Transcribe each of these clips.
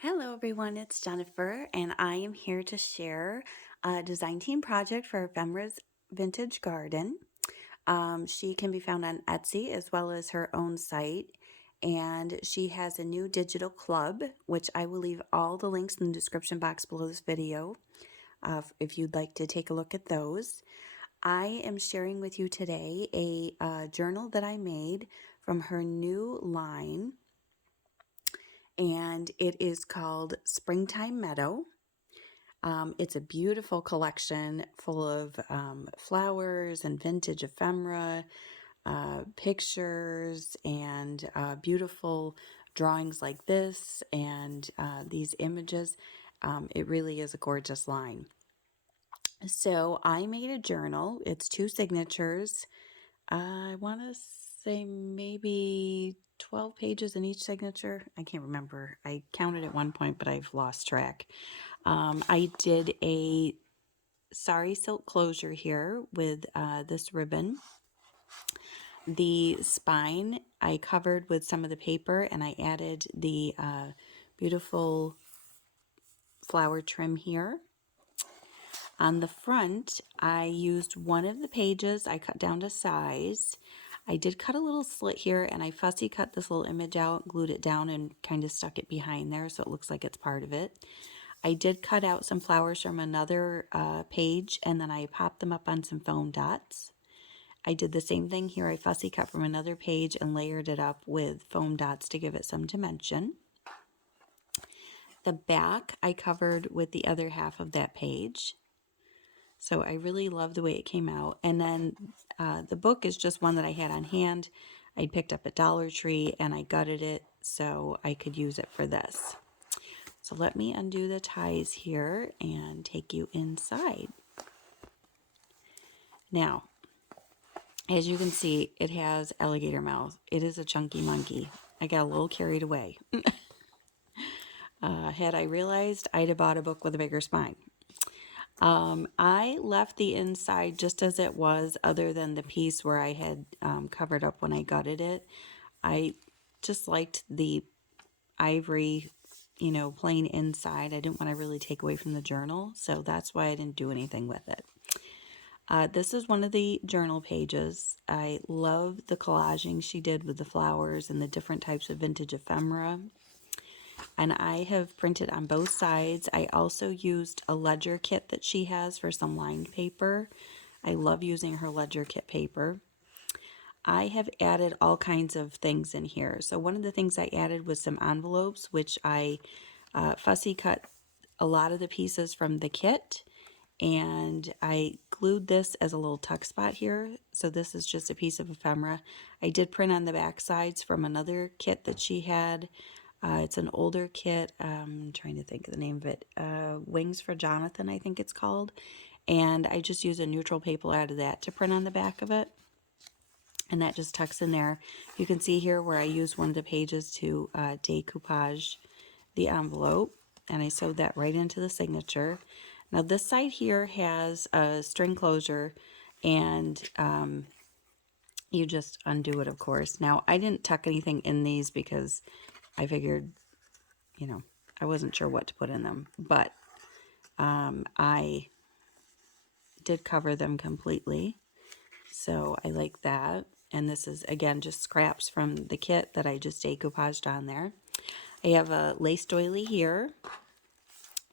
Hello everyone, it's Jennifer and I am here to share a design team project for Ephemera's Vintage Garden. She can be found on Etsy as well as her own site, and she has a new digital club, which I will leave all the links in the description box below this video if you'd like to take a look at those. I am sharing with you today a journal that I made from her new line, and it is called Springtime Meadow. It's a beautiful collection full of flowers and vintage ephemera, pictures, and beautiful drawings like this and these images. It really is a gorgeous line. So I made a journal. It's 2 signatures. I want to say maybe 12 pages in each signature. I can't remember. I counted at one point, but I've lost track. I did a sari silk closure here with this ribbon. The spine I covered with some of the paper, and I added the beautiful flower trim here. On the front, I used one of the pages I cut down to size. I did cut a little slit here, and I fussy cut this little image out, glued it down, and kind of stuck it behind there so it looks like it's part of it. I did cut out some flowers from another page, and then I popped them up on some foam dots. I did the same thing here. I fussy cut from another page and layered it up with foam dots to give it some dimension. The back I covered with the other half of that page. So I really love the way it came out. And then the book is just one that I had on hand. I picked up at Dollar Tree and I gutted it so I could use it for this. So let me undo the ties here and take you inside. Now, as you can see, it has alligator mouth. It is a chunky monkey. I got a little carried away. Had I realized, I'd have bought a book with a bigger spine. I left the inside just as it was, other than the piece where I had covered up when I gutted it. I just liked the ivory, plain inside. I didn't want to really take away from the journal, so that's why I didn't do anything with it. This is one of the journal pages. I love the collaging she did with the flowers and the different types of vintage ephemera. And I have printed on both sides. I also used a ledger kit that she has for some lined paper. I love using her ledger kit paper. I have added all kinds of things in here. So one of the things I added was some envelopes, which I fussy cut a lot of the pieces from the kit. And I glued this as a little tuck spot here. So this is just a piece of ephemera. I did print on the back sides from another kit that she had. It's an older kit. I'm trying to think of the name of it. Wings for Jonathan, I think it's called. And I just use a neutral paper out of that to print on the back of it. And that just tucks in there. You can see here where I used one of the pages to decoupage the envelope. And I sewed that right into the signature. Now this side here has a string closure, and you just undo it, of course. Now I didn't tuck anything in these because I figured, I wasn't sure what to put in them, but I did cover them completely, so I like that. And this is, again, just scraps from the kit that I just decoupaged on there. I have a lace doily here.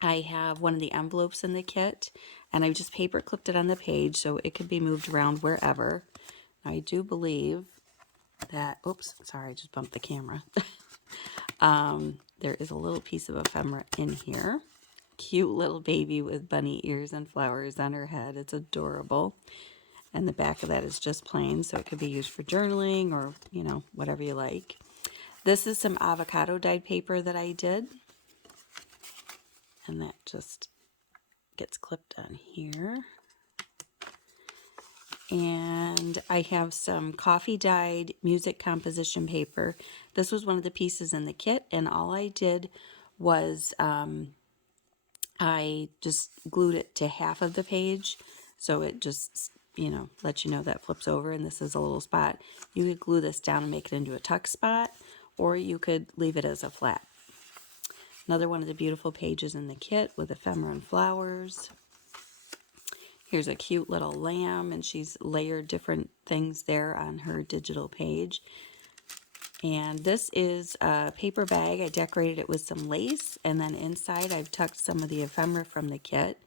I have one of the envelopes in the kit, and I just paper clipped it on the page so it could be moved around wherever. I do believe that, oops, sorry, I just bumped the camera. There is a little piece of ephemera in here. Cute little baby with bunny ears and flowers on her head. It's adorable. And the back of that is just plain, so it could be used for journaling or, whatever you like. This is some avocado dyed paper that I did. And that just gets clipped on here. And I have some coffee dyed music composition paper. This was one of the pieces in the kit, and all I did was I just glued it to half of the page, so it just, lets you know that flips over, and this is a little spot. You could glue this down and make it into a tuck spot, or you could leave it as a flat. Another one of the beautiful pages in the kit with ephemera and flowers. Here's a cute little lamb, and she's layered different things there on her digital page. And this is a paper bag. I decorated it with some lace, and then inside I've tucked some of the ephemera from the kit.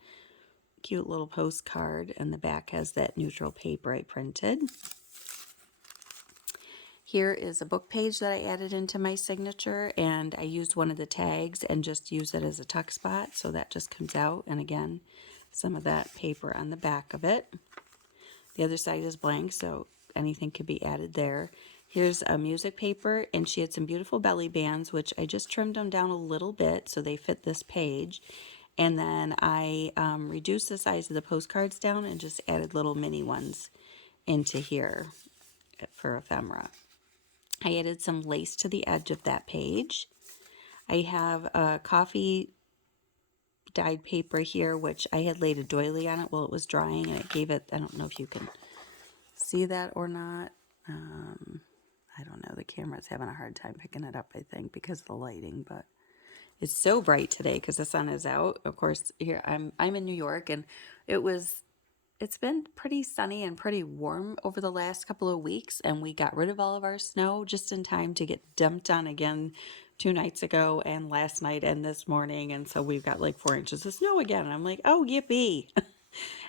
Cute little postcard, and the back has that neutral paper I printed. Here is a book page that I added into my signature, and I used one of the tags and just used it as a tuck spot, so that just comes out. And again, some of that paper on the back of it. The other side is blank, so anything could be added there. Here's a music paper, and she had some beautiful belly bands, which I just trimmed them down a little bit so they fit this page. And then I reduced the size of the postcards down and just added little mini ones into here for ephemera. I added some lace to the edge of that page. I have a coffee dyed paper here, which I had laid a doily on it while it was drying, and it gave it, I don't know if you can see that or not. I don't know, the camera's having a hard time picking it up, I think, because of the lighting, but it's so bright today because the sun is out. Of course, here I'm in New York, and it's been pretty sunny and pretty warm over the last couple of weeks, and we got rid of all of our snow just in time to get dumped on again 2 nights ago and last night and this morning, and so we've got like 4 inches of snow again, and I'm like, oh, yippee.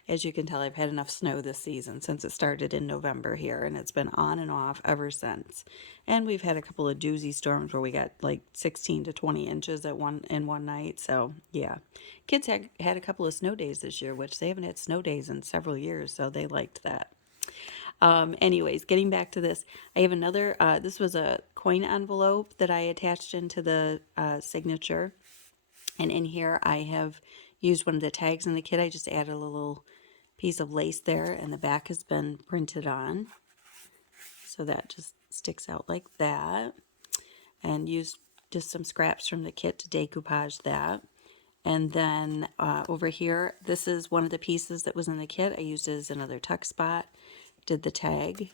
As you can tell, I've had enough snow this season since it started in November here, and it's been on and off ever since. And we've had a couple of doozy storms where we got like 16 to 20 inches in one night. So yeah, kids had a couple of snow days this year, which they haven't had snow days in several years, so they liked that. Anyways, getting back to this, I have another, this was a coin envelope that I attached into the signature. And in here I have used one of the tags in the kit. I just added a little piece of lace there, and the back has been printed on. So that just sticks out like that. And used just some scraps from the kit to decoupage that. And then over here, this is one of the pieces that was in the kit. I used it as another tuck spot. Did the tag.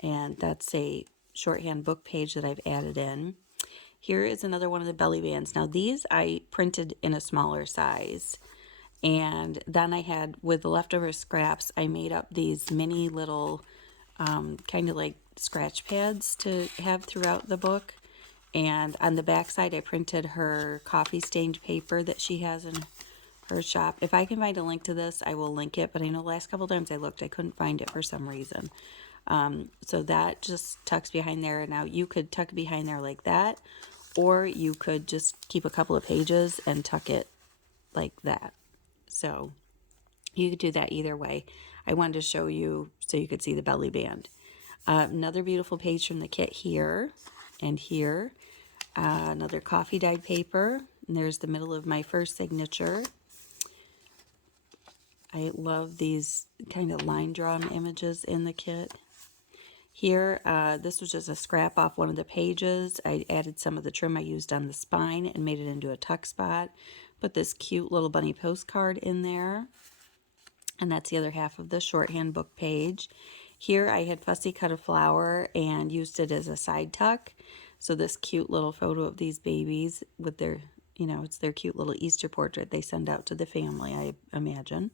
And that's a shorthand book page that I've added in. Here is another one of the belly bands. Now these I printed in a smaller size. And then I had, with the leftover scraps, I made up these mini little kind of like scratch pads to have throughout the book. And on the back side, I printed her coffee stained paper that she has in her shop. If I can find a link to this, I will link it. But I know the last couple times I looked, I couldn't find it for some reason. So that just tucks behind there. Now you could tuck behind there like that, or you could just keep a couple of pages and tuck it like that. So you could do that either way. I wanted to show you so you could see the belly band. Another beautiful page from the kit here and here. Another coffee dyed paper. And there's the middle of my first signature. I love these kind of line drawn images in the kit. Here, this was just a scrap off one of the pages. I added some of the trim I used on the spine and made it into a tuck spot. Put this cute little bunny postcard in there. And that's the other half of the shorthand book page. Here I had fussy cut a flower and used it as a side tuck. So this cute little photo of these babies with their, it's their cute little Easter portrait they send out to the family, I imagine.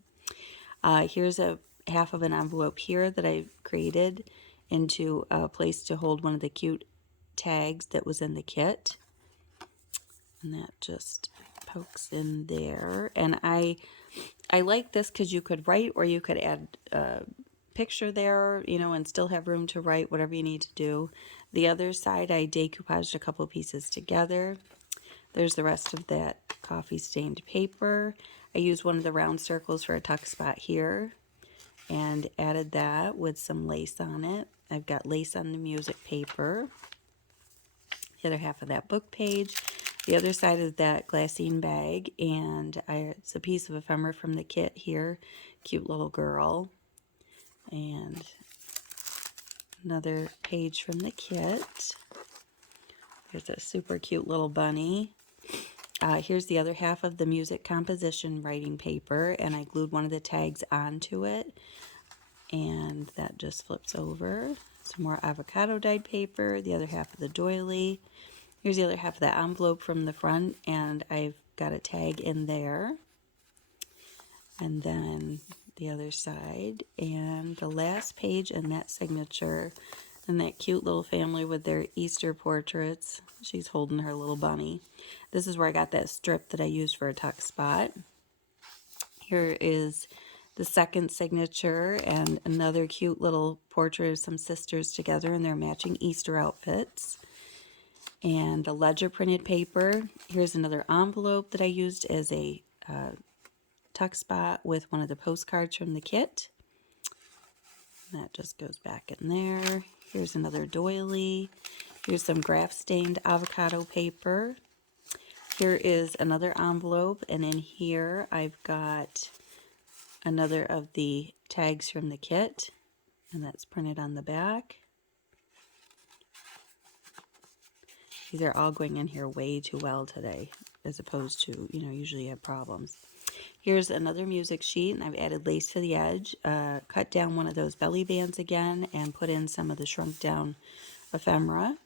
Here's a half of an envelope here that I created into a place to hold one of the cute tags that was in the kit. And that just pokes in there. And I like this because you could write, or you could add a picture there, and still have room to write whatever you need to do. The other side, I decoupaged a couple pieces together. There's the rest of that coffee stained paper. I used one of the round circles for a tuck spot here and added that with some lace on it. I've got lace on the music paper. The other half of that book page. The other side is that glassine bag, and it's a piece of ephemera from the kit here. Cute little girl. And another page from the kit. There's a super cute little bunny. Here's the other half of the music composition writing paper, and I glued one of the tags onto it, and that just flips over. Some more avocado dyed paper, the other half of the doily. Here's the other half of that envelope from the front, and I've got a tag in there. And then the other side, and the last page in that signature, and that cute little family with their Easter portraits. She's holding her little bunny. This is where I got that strip that I used for a tuck spot. Here is the second signature and another cute little portrait of some sisters together in their matching Easter outfits. And the ledger printed paper. Here's another envelope that I used as a tuck spot with one of the postcards from the kit. That just goes back in there. Here's another doily. Here's some graph stained avocado paper. Here is another envelope, and in here I've got another of the tags from the kit, and that's printed on the back. These are all going in here way too well today, as opposed to, usually you have problems. Here's another music sheet, and I've added lace to the edge, cut down one of those belly bands again, and put in some of the shrunk down ephemera.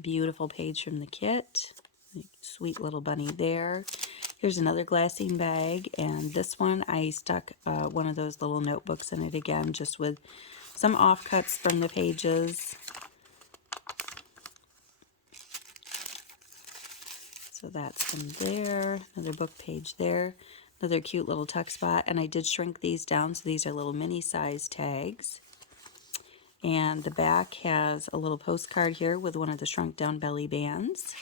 Beautiful page from the kit. Sweet little bunny there. Here's another glassine bag, and this one I stuck one of those little notebooks in it again, just with some offcuts from the pages. So that's in there, another book page there, another cute little tuck spot, and I did shrink these down, so these are little mini size tags. And the back has a little postcard here with one of the shrunk down belly bands.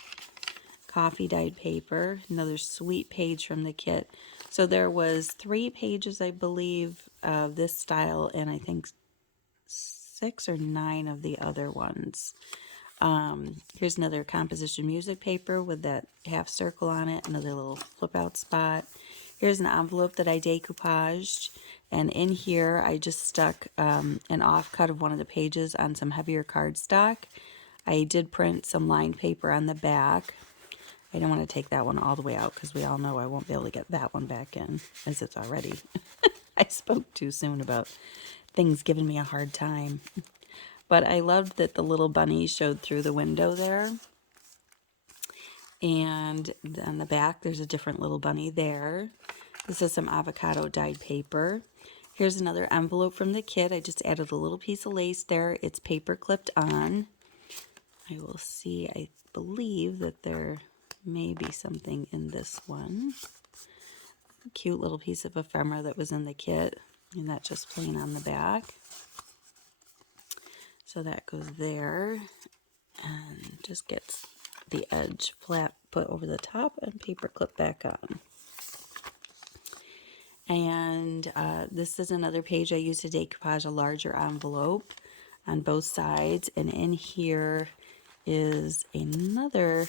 Coffee dyed paper, another sweet page from the kit. So there was 3 pages, I believe, of this style, and I think 6 or 9 of the other ones. Here's another composition music paper with that half circle on it, another little flip out spot. Here's an envelope that I decoupaged, and in here I just stuck an offcut of one of the pages on some heavier cardstock. I did print some lined paper on the back. I don't want to take that one all the way out because we all know I won't be able to get that one back in, as it's already. I spoke too soon about things giving me a hard time. But I loved that the little bunny showed through the window there. And on the back, there's a different little bunny there. This is some avocado dyed paper. Here's another envelope from the kit. I just added a little piece of lace there. It's paper clipped on. I will see, I believe that there may be something in this one. A cute little piece of ephemera that was in the kit. And that's just plain on the back. So that goes there and just gets the edge flat put over the top and paper clip back on. And this is another page I used to decoupage a larger envelope on both sides. And in here is another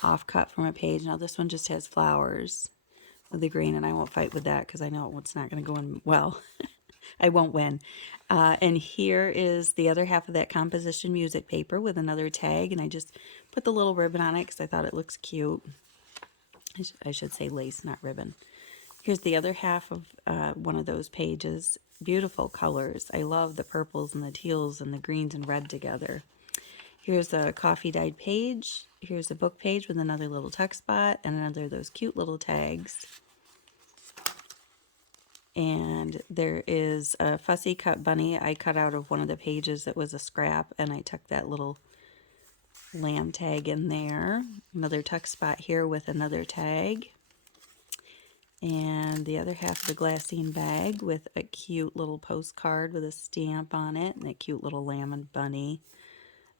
offcut from a page. Now this one just has flowers with the green, and I won't fight with that because I know it's not going to go in well. I won't win. And here is the other half of that composition music paper with another tag, and I just put the little ribbon on it because I thought it looks cute. I should say lace, not ribbon. Here's the other half of one of those pages. Beautiful colors. I love the purples and the teals and the greens and red together. Here's a coffee dyed page. Here's a book page with another little tuck spot and another of those cute little tags. And there is a fussy cut bunny I cut out of one of the pages that was a scrap, and I tucked that little lamb tag in there. Another tuck spot here with another tag. And the other half of the glassine bag with a cute little postcard with a stamp on it and a cute little lamb and bunny.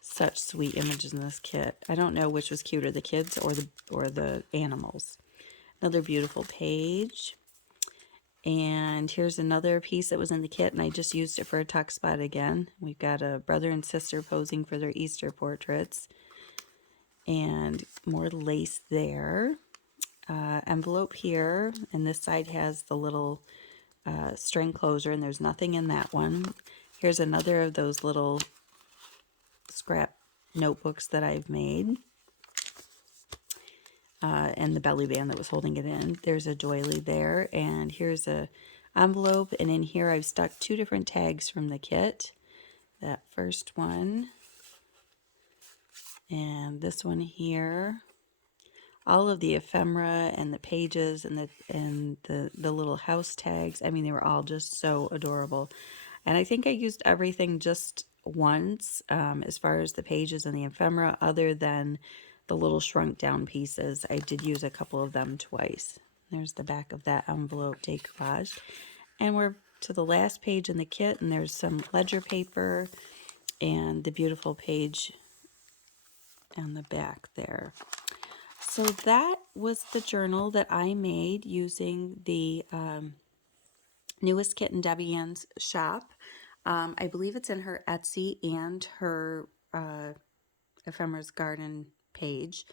Such sweet images in this kit. I don't know which was cuter, the kids or the animals. Another beautiful page. And here's another piece that was in the kit, and I just used it for a tuck spot again. We've got a brother and sister posing for their Easter portraits. And more lace there. Envelope here, and this side has the little string closure, and there's nothing in that one. Here's another of those little scrap notebooks that I've made. And the belly band that was holding it in. There's a doily there, and here's a envelope, and in here I've stuck 2 different tags from the kit. That first one And this one here, all of the ephemera and the pages and the little house tags. I mean, they were all just so adorable. And I think I used everything just once, as far as the pages and the ephemera, other than the little shrunk down pieces. I did use a couple of them twice. There's the back of that envelope decoupage. And we're to the last page in the kit, and there's some ledger paper and the beautiful page on the back there. So that was the journal that I made using the newest kit in Debbie Ann's shop. I believe it's in her Etsy and her Ephemera's Garden page.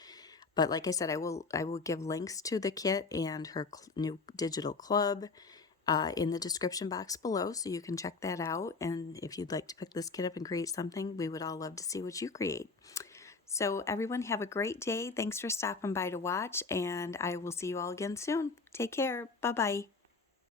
But like I said, I will give links to the kit and her new digital club in the description box below, so you can check that out. And if you'd like to pick this kit up and create something, we would all love to see what you create. So everyone have a great day. Thanks for stopping by to watch, and I will see you all again soon. Take care. Bye-bye.